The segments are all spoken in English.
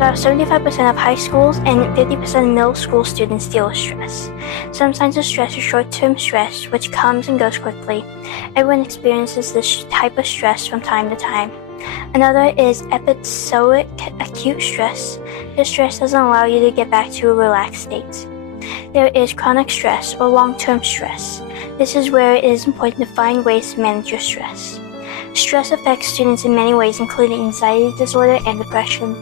About 75% of high schools and 50% of middle school students deal with stress. Some signs of stress are short-term stress, which comes and goes quickly. Everyone experiences this type of stress from time to time. Another is episodic acute stress. This stress doesn't allow you to get back to a relaxed state. There is chronic stress or long-term stress. This is where it is important to find ways to manage your stress. Stress affects students in many ways, including anxiety disorder and depression.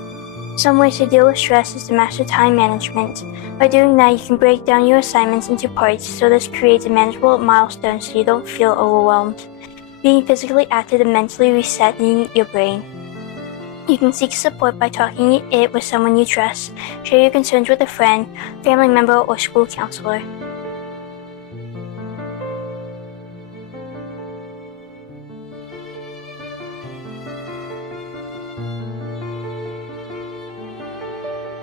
Some ways to deal with stress is to master time management. By doing that, you can break down your assignments into parts so this creates a manageable milestone so you don't feel overwhelmed. Being physically active and mentally resetting your brain. You can seek support by talking it with someone you trust. Share your concerns with a friend, family member, or school counselor.